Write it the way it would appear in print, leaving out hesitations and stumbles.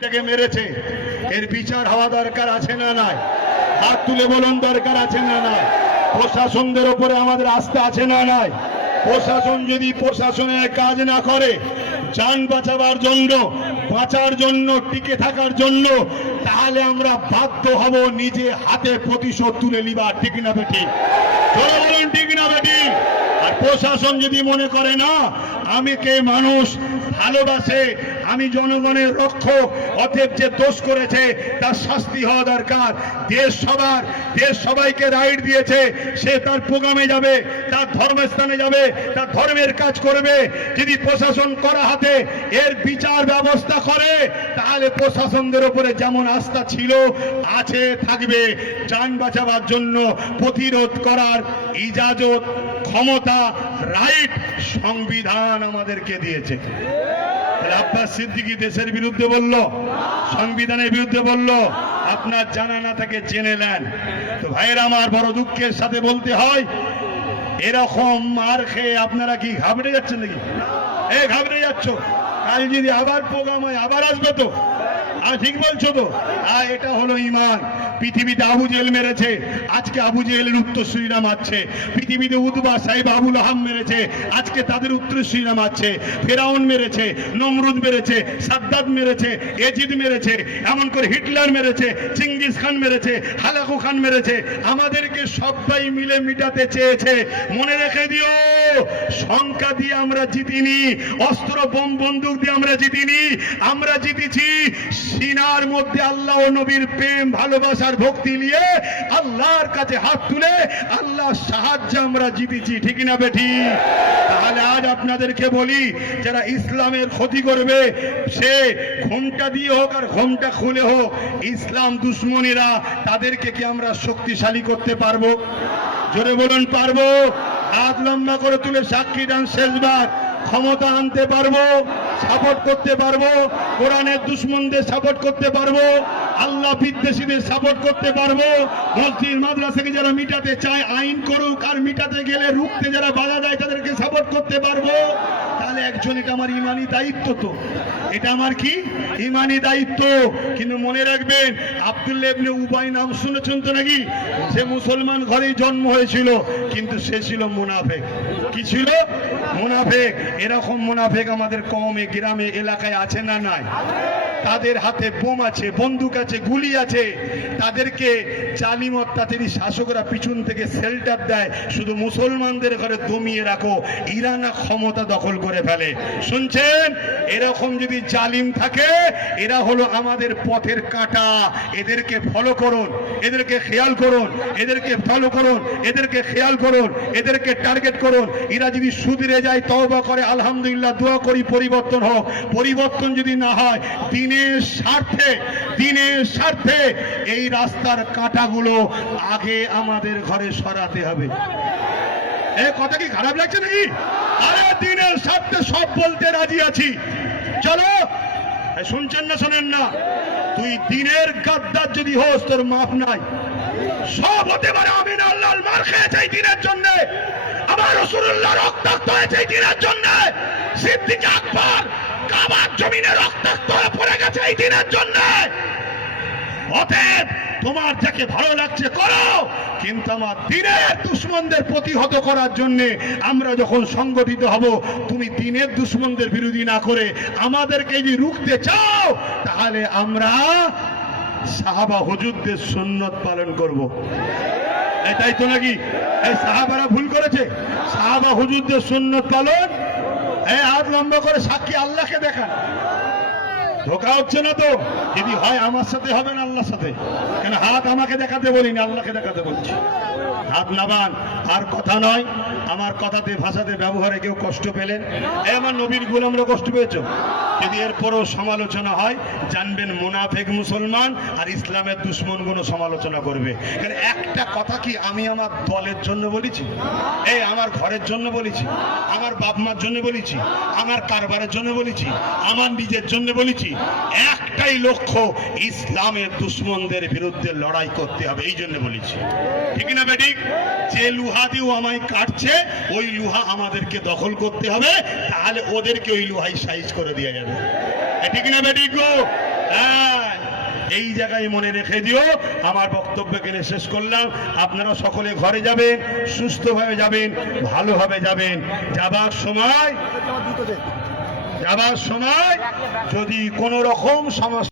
এটাকে মেরেছে, এর বিচার হওয়া দরকার আছে না নাই? হাত তুলে বলুন দরকার আছে না নাই? প্রশাসনদের উপরে আমাদের আস্থা আছে না নাই? প্রশাসন যদি প্রশাসনের কাজ না করে, যান বাঁচাবার জন্য, বাঁচার জন্য, টিকে থাকার জন্য, তাহলে আমরা বাধ্য হব নিজে হাতে প্রতিশোধ তুলে নিবার। ঠিক না বেটি? জোরে বলুন ঠিক না বেটি? আর প্রশাসন যদি মনে করে না আমি কে মানুষ ভালোবাসে, আমি জনগণের রক্ষক, অতএব যে দোষ করেছে তার শাস্তি হওয়া দরকার, দেশ সবার, দেশ সবাইকে রাইট দিয়েছে, সে তার প্রোগ্রামে যাবে, তার ধর্মস্থানে যাবে, তার ধর্মের কাজ করবে, যদি প্রশাসন করা হাতে এর বিচার ব্যবস্থা করে, তাহলে প্রশাসনদের উপরে যেমন আস্থা ছিল, আছে, থাকবে। যান বাঁচাবার জন্য প্রতিরোধ করার ইজাজত, ক্ষমতা, রাইট সংবিধান আমাদেরকে দিয়েছে। আব্বাস সিদ্দিকী দেশের বিরুদ্ধে বলল, সংবিধানের বিরুদ্ধে বলল, আপনার জানা না থাকে জেনে নেন। তো ভাইয়ের আমার, বড় দুঃখের সাথে বলতে হয়, এরকম মার খেয়ে আপনারা কি ঘাবড়ে যাচ্ছেন নাকি? ঘাবড়ে যাচ্ছ? কাল যদি আবার প্রোগ্রাম হয় আবার আসবে তো? ঠিক বলছো তো? এটা হলো ইমান। পৃথিবীতে আবু জেহেল মেরেছে, আজকে আবু জেহেলের উত্তরসূরিরা মারছে। পৃথিবীতে উতবা সাহেব আবুল আহাব মেরেছে, আজকে তাদের উত্তরসূরিরা মারছে। ফেরাউন মেরেছে, নমরুদ মেরেছে, সাদ্দাত মেরেছে, এজিদ মেরেছে, এমন করে হিটলার মেরেছে, চিঙ্গিস খান মেরেছে, হালাকু খান মেরেছে। আমাদেরকে সবাই মিলে মিটাতে চেয়েছে। মনে রেখে দিও, সংখ্যা দিয়ে আমরা জিতিনি, অস্ত্র বোম বন্দুক দিয়ে আমরা জিতিনি। আমরা জিতেছি সিনার মধ্যে আল্লাহ ও নবীর প্রেম, ভালোবাসার ভক্তি নিয়ে আল্লাহর কাছে হাত তুলে আল্লাহর সাহায্যে আমরা জিতেছি। ঠিক না বেঠি? তাহলে আজ আপনাদেরকে বলি, যারা ইসলামের ক্ষতি করবে, সে ঘোমটা দিয়ে হোক আর ঘোমটা খুলে হোক, ইসলাম দুশ্মনীরা, তাদেরকে কি আমরা শক্তিশালী করতে পারবো? জোরে বলুন পারবো? হাত লম্বা করে তুলে সাক্ষী দেন শেষবার। ক্ষমতা আনতে পারবো, সাপোর্ট করতে পারবো, কোরআনের দুশ্মনদের সাপোর্ট করতে পারবো, আল্লাহ বিদ্বেষীদের সাপোর্ট করতে পারবো। মসজিদ মাদ্রাসাকে যারা মিটাতে চায় আইন করুক, আর মিটাতে গেলে রুখতে যারা বাধা দেয় তাদেরকে সাপোর্ট করতে পারবো। তাহলে একজন, এটা আমার ইমানি দায়িত্ব। তো এটা আমার কি ইমানি দায়িত্ব। কিন্তু মনে রাখবেন, আব্দুল্লাহ ইবনে উবাই নাম শুনেছেন তো নাকি? সে মুসলমান ঘরেই জন্ম হয়েছিল, কিন্তু সে ছিল মুনাফেক। কি ছিল? মুনাফেক। এরকম মুনাফেক আমাদের কওমে, গ্রামে, এলাকায় আছে না নাই? তাদের হাতে বোম আছে, বন্দুক আছে, গুলি আছে। তাদেরকে জালিম অত্যাচারী শাসকরা পিছন থেকে শেল্টার দেয়, শুধু মুসলমানদের ঘরে দমিয়ে রাখো, ইরানা ক্ষমতা দখল করে ফেলে। শুনছেন? এরকম যদি জালিম থাকে, এরা হলো আমাদের পথের কাঁটা। এদেরকে ফলো করুন, এদেরকে খেয়াল করুন, এদেরকে ফলো করুন, এদেরকে খেয়াল করুন, এদেরকে টার্গেট করুন। এরা যদি সুধরে যায়, তওবা করে, আলহামদুলিল্লাহ, দোয়া করি পরিবর্তন হোক। পরিবর্তন যদি না হয়, দিনের স্বার্থে, দিনের স্বার্থে এই রাস্তার কাঁটাগুলো আগে আমাদের ঘরে সরাতে হবে। কথা কি খারাপ লাগছে নাকি? আরে দিনের স্বার্থে সব বলতে রাজি আছি। চলো, শুনছেন না শোনেন না? তুই দিনের গাদ্দার যদি হোস, তোর মাফ নাই। সব হতে পারে, আমি না আল্লাহ মার খেয়েছে এই দিনের জন্য, আমার রাসূলুল্লাহ রক্তাক্ত হয়েছে এই দিনের জন্য, সিদ্দিক আকবর কাবার জমিনে রক্তাক্ত হয়ে পড়ে গেছে এই দিনের জন্য। অতএব তোমার যাকে ভালো লাগছে করো, কিন্তু আমার দিনের দুশ্মনদের প্রতিহত করার জন্য আমরা যখন সংগঠিত হব, তুমি দিনের দুশ্মনদের বিরোধী না করে আমাদেরকে যদি রুখতে চাও, তাহলে আমরা সাহাবা হুজুরদের সুন্নত পালন করব। এটাই তো নাকি? এই সাহাবারা ভুল করেছে? সাহাবা হুজুরদের সুন্নত পালন। হাত লম্বা করে সাক্ষী আল্লাহকে দেখান। ধোকা হচ্ছে না তো? যদি হয় আমার সাথে হবে না আল্লাহর সাথে। কেন হাত আমাকে দেখাতে বলিনি, আল্লাহকে দেখাতে বলছি। হাত নাবান। আর কথা নয়, আমার কথাতে, ভাষাতে, ব্যবহারে কেউ কষ্ট পেলেন, আমার নবীর গোলামরা কষ্ট পেয়েছো, যদি এরপরও সমালোচনা হয়, জানবেন মুনাফেক মুসলমান আর ইসলামের দুশ্মনগুলো সমালোচনা করবে। কারণ একটা কথা কি আমি আমার দলের জন্য বলেছি, আমার ঘরের জন্য বলেছি, আমার বাপ মার জন্য বলেছি, আমার কারবারের জন্য বলেছি, আমার নিজের জন্য বলেছি। একটাই লক্ষ্য, ইসলামের দুশ্মনদের বিরুদ্ধে লড়াই করতে হবে, এই জন্য বলেছি। ঠিক না বেটি? যে লোহা দিয়ে আমায় কাটছে, ওই লোহা আমাদেরকে দখল করতে হবে, তাহলে ওদেরকে ওই লোহাই সাইজ করে দেওয়া যাবে। ঠিক না বেটি গো? হ্যাঁ, এই জায়গায় মনে রেখে দিও। আমার বক্তব্য এখানে শেষ করলাম। আপনারা সকলে ঘরে যাবেন, সুস্থভাবে যাবেন, ভালোভাবে যাবেন। যাবার সময় যদি কোনো রকম সমস্যা